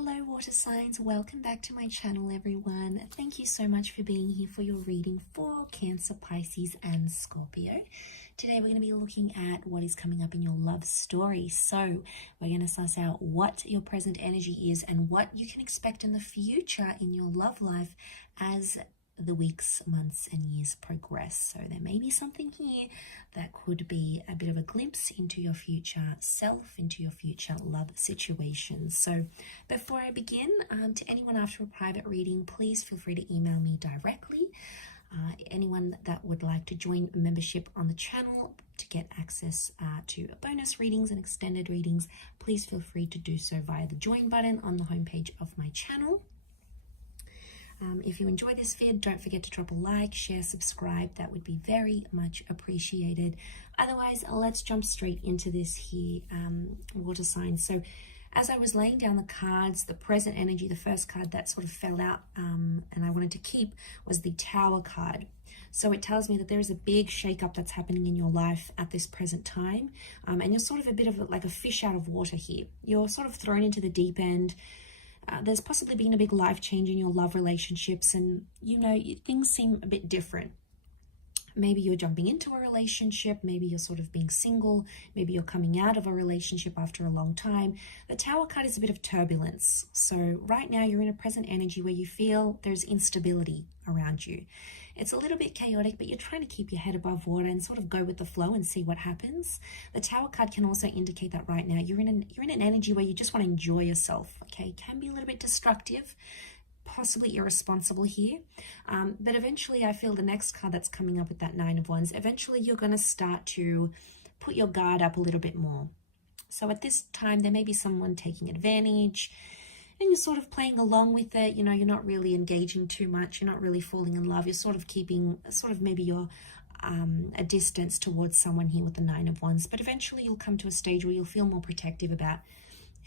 Hello water signs, welcome back to my channel everyone. Thank you so much for being here for your reading for Cancer, Pisces and Scorpio. Today we're going to be looking at what is coming up in your love story. So we're going to suss out what your present energy is and what you can expect in the future in your love life as the weeks, months and years progress. So there may be something here that could be a bit of a glimpse into your future self, into your future love situations. So before I begin, to anyone after a private reading, please feel free to email me directly. Anyone that would like to join a membership on the channel to get access to bonus readings and extended readings, please feel free to do so via the join button on the homepage of my channel. If you enjoy this vid, don't forget to drop a like, share, subscribe. That would be very much appreciated. Otherwise, let's jump straight into this here, water signs. So as I was laying down the cards, the present energy, the first card that sort of fell out and I wanted to keep was the Tower card. So it tells me that there is a big shakeup that's happening in your life at this present time. And you're sort of a bit of like a fish out of water here. You're sort of thrown into the deep end. There's possibly been a big life change in your love relationships and, you know, things seem a bit different. Maybe you're jumping into a relationship, maybe you're sort of being single, maybe you're coming out of a relationship after a long time. The Tower card is a bit of turbulence. So right now you're in a present energy where you feel there's instability around you. It's a little bit chaotic, but you're trying to keep your head above water and sort of go with the flow and see what happens. The Tower card can also indicate that right now you're in an energy where you just want to enjoy yourself, okay? It can be a little bit destructive, possibly irresponsible here, but eventually I feel the next card that's coming up with that Nine of Wands, eventually you're going to start to put your guard up a little bit more. So at this time there may be someone taking advantage and you're sort of playing along with it. You know, you're not really engaging too much, you're not really falling in love, you're sort of keeping maybe you're a distance towards someone here with the Nine of Wands, but eventually you'll come to a stage where you'll feel more protective about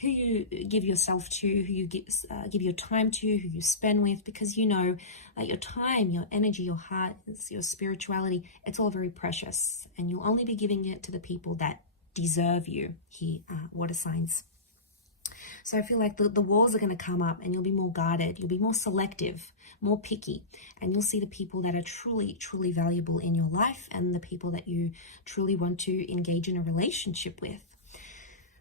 who you give yourself to, who you give your time to, who you spend with, because you know that your time, your energy, your heart, your spirituality, it's all very precious, and you'll only be giving it to the people that deserve you here, water signs. So I feel like the walls are going to come up and you'll be more guarded, you'll be more selective, more picky, and you'll see the people that are truly, truly valuable in your life and the people that you truly want to engage in a relationship with.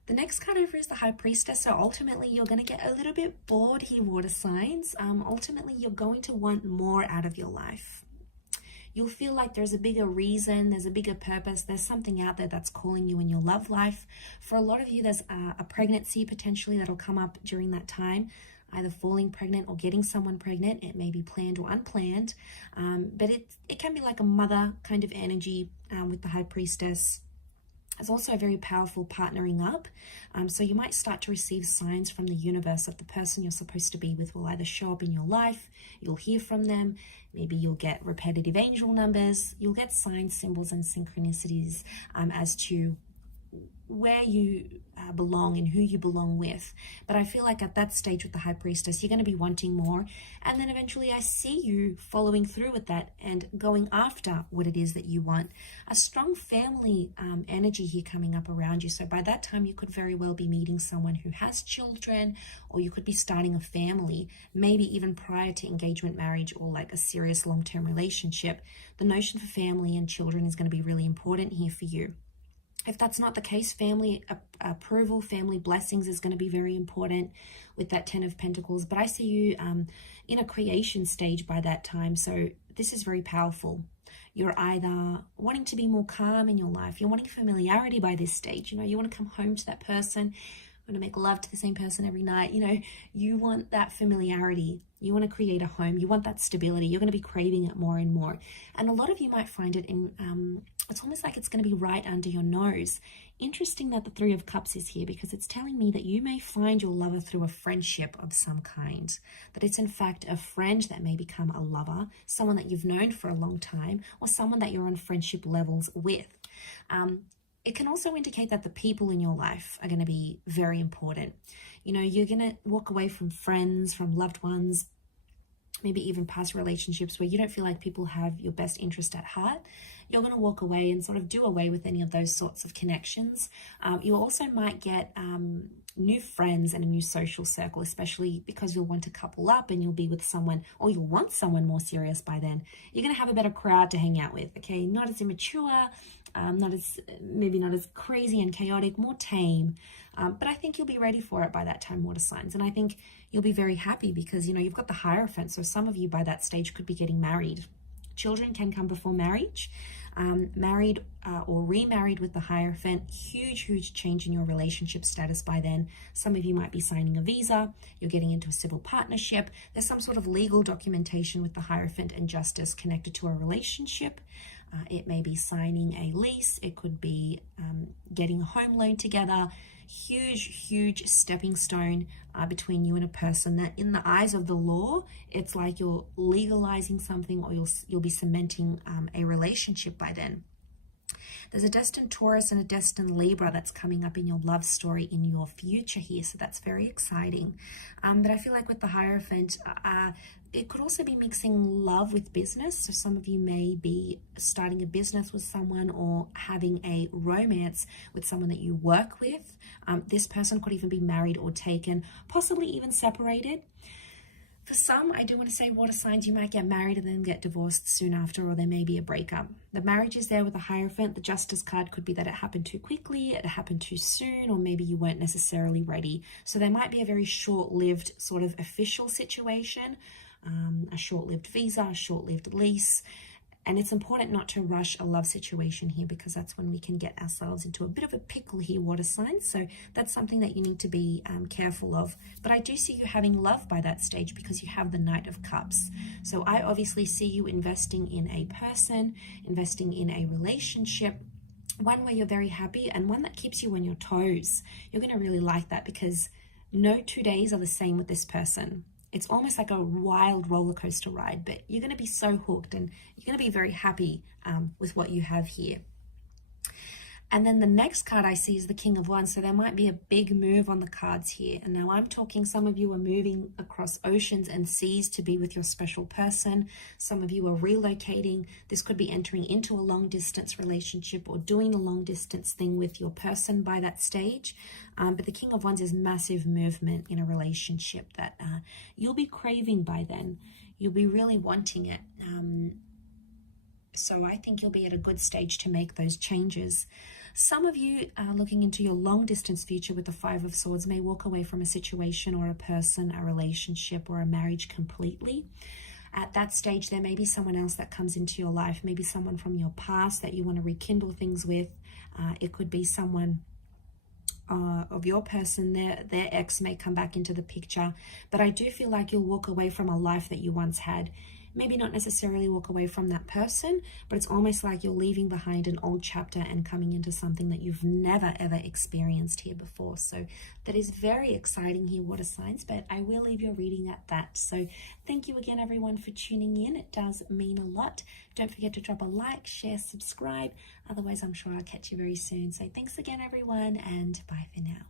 The next card over is the High Priestess. So ultimately you're going to get a little bit bored here, water signs. Ultimately you're going to want more out of your life. You'll feel like there's a bigger reason, there's a bigger purpose, there's something out there that's calling you in your love life. For a lot of you, there's a pregnancy potentially that'll come up during that time, either falling pregnant or getting someone pregnant. It may be planned or unplanned, but it can be like a mother kind of energy with the High Priestess. It's also a very powerful partnering up. So you might start to receive signs from the universe that the person you're supposed to be with will either show up in your life, you'll hear from them, maybe you'll get repetitive angel numbers, you'll get signs, symbols, and synchronicities as to where you belong and who you belong with. But I feel like at that stage with the High Priestess, you're going to be wanting more, and then eventually I see you following through with that and going after what it is that you want. A strong family energy here coming up around you. So by that time you could very well be meeting someone who has children, or you could be starting a family, maybe even prior to engagement, marriage, or like a serious long-term relationship. The notion for family and children is going to be really important here for you. If that's not the case, family approval, family blessings is going to be very important with that Ten of Pentacles. But I see you in a creation stage by that time. So this is very powerful. You're either wanting to be more calm in your life. You're wanting familiarity by this stage. You know, you want to come home to that person, want to make love to the same person every night. You know, you want that familiarity. You want to create a home. You want that stability. You're going to be craving it more and more. And a lot of you might find it in, it's almost like it's going to be right under your nose. Interesting that the Three of Cups is here, because it's telling me that you may find your lover through a friendship of some kind. That it's in fact a friend that may become a lover, someone that you've known for a long time, or someone that you're on friendship levels with. It can also indicate that the people in your life are going to be very important. You know, you're going to walk away from friends, from loved ones, maybe even past relationships where you don't feel like people have your best interest at heart. you're going to walk away and sort of do away with any of those sorts of connections. You also might get new friends and a new social circle, especially because you'll want to couple up and you'll be with someone, or you'll want someone more serious by then. You're going to have a better crowd to hang out with, okay? Not as immature, maybe not as crazy and chaotic, more tame. But I think you'll be ready for it by that time, water signs. And I think you'll be very happy because, you know, you've got the Hierophant. So some of you by that stage could be getting married. Children can come before marriage. Married or remarried with the Hierophant, huge change in your relationship status by then. Some of you might be signing a visa, you're getting into a civil partnership, there's some sort of legal documentation with the Hierophant and Justice connected to a relationship. It may be signing a lease, it could be getting a home loan together. Huge stepping stone between you and a person that in the eyes of the law, it's like you're legalizing something, or you'll be cementing a relationship by then. There's a destined Taurus and a destined Libra that's coming up in your love story in your future here, so that's very exciting. But I feel like with the Hierophant, it could also be mixing love with business. So some of you may be starting a business with someone or having a romance with someone that you work with. This person could even be married or taken, possibly even separated. For some, I do want to say, water signs, you might get married and then get divorced soon after, or there may be a breakup. The marriage is there with the Hierophant. The Justice card could be that it happened too quickly, it happened too soon, or maybe you weren't necessarily ready. So there might be a very short-lived sort of official situation, a short-lived visa, a short-lived lease. And it's important not to rush a love situation here, because that's when we can get ourselves into a bit of a pickle here, water signs. So that's something that you need to be careful of. But I do see you having love by that stage because you have the Knight of Cups. So I obviously see you investing in a person, investing in a relationship, one where you're very happy and one that keeps you on your toes. You're going to really like that because no 2 days are the same with this person. It's almost like a wild roller coaster ride, but you're going to be so hooked and you're going to be very happy with what you have here. And then the next card I see is the King of Wands. So there might be a big move on the cards here. And now I'm talking, some of you are moving across oceans and seas to be with your special person. Some of you are relocating. This could be entering into a long distance relationship or doing a long distance thing with your person by that stage. But the King of Wands is massive movement in a relationship that you'll be craving by then. You'll be really wanting it. So I think you'll be at a good stage to make those changes. Some of you looking into your long distance future with the Five of Swords may walk away from a situation or a person, a relationship or a marriage completely. At that stage, there may be someone else that comes into your life, maybe someone from your past that you want to rekindle things with. It could be someone of your person, their ex may come back into the picture. But I do feel like you'll walk away from a life that you once had. Maybe not necessarily walk away from that person, but it's almost like you're leaving behind an old chapter and coming into something that you've never ever experienced here before. So that is very exciting here, water signs, but I will leave your reading at that. So thank you again, everyone, for tuning in. It does mean a lot. Don't forget to drop a like, share, subscribe. Otherwise, I'm sure I'll catch you very soon. So thanks again, everyone, and bye for now.